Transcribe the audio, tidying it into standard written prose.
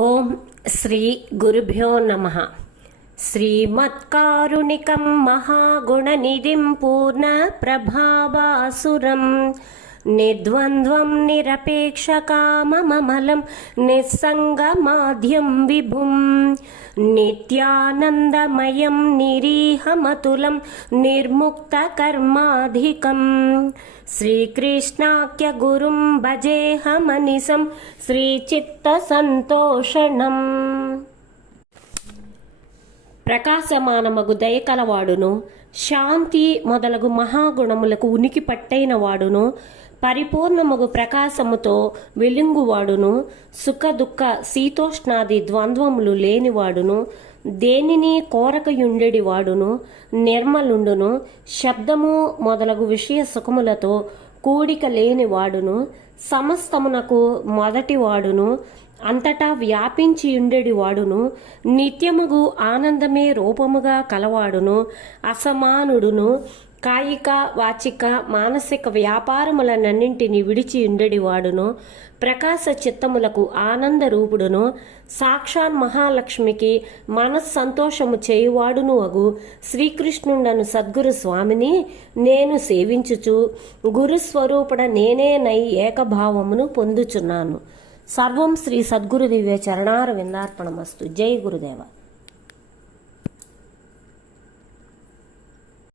ఓం శ్రీ గురుభ్యో నమః. శ్రీమత్కారుణికం మహాగుణనిధిం పూర్ణ ప్రభావాసురం నిర్ద్వంద్వం నిరపేక్షకామమలం నిస్సంగమాద్యం విభుం నిత్యానందమయం నిరీహమతులం నిర్ముక్తకర్మాధికం శ్రీకృష్ణాఖ్య గురుం భజేహమనిసం శ్రీచిత్తసంతోషణం. ప్రకాశమానమగు దయకలవాడును, శాంతి మొదలగు మహాగుణములకు ఉనికి పట్టైన వాడును, పరిపూర్ణమగు ప్రకాశముతో వెలుంగువాడును, సుఖ దుఃఖ శీతోష్ణాది ద్వంద్వములు లేనివాడును, దేనిని కోరకయుండెడివాడును, నిర్మలుండును, శబ్దము మొదలగు విషయ సుఖములతో కూడిక లేనివాడును, సమస్తమునకు మొదటివాడును, అంతటా వ్యాపించి ఉండేడివాడును, నిత్యముగు ఆనందమే రూపముగా కలవాడును, అసమానుడును, కాయిక వాచిక మానసిక వ్యాపారములనన్నింటినీ విడిచి ఉండేడివాడును, ప్రకాశ చిత్తములకు ఆనంద రూపుడును, సాక్షాన్ మహాలక్ష్మికి మనస్సంతోషము చేయువాడును అగు శ్రీకృష్ణుండను సద్గురు స్వామిని నేను సేవించుచు గురుస్వరూపుడ నేనేనై ఏకభావమును పొందుచున్నాను. సర్వం శ్రీ సద్గురు దివ్య చరణార విందార్పణమస్తు. జై గురుదేవ.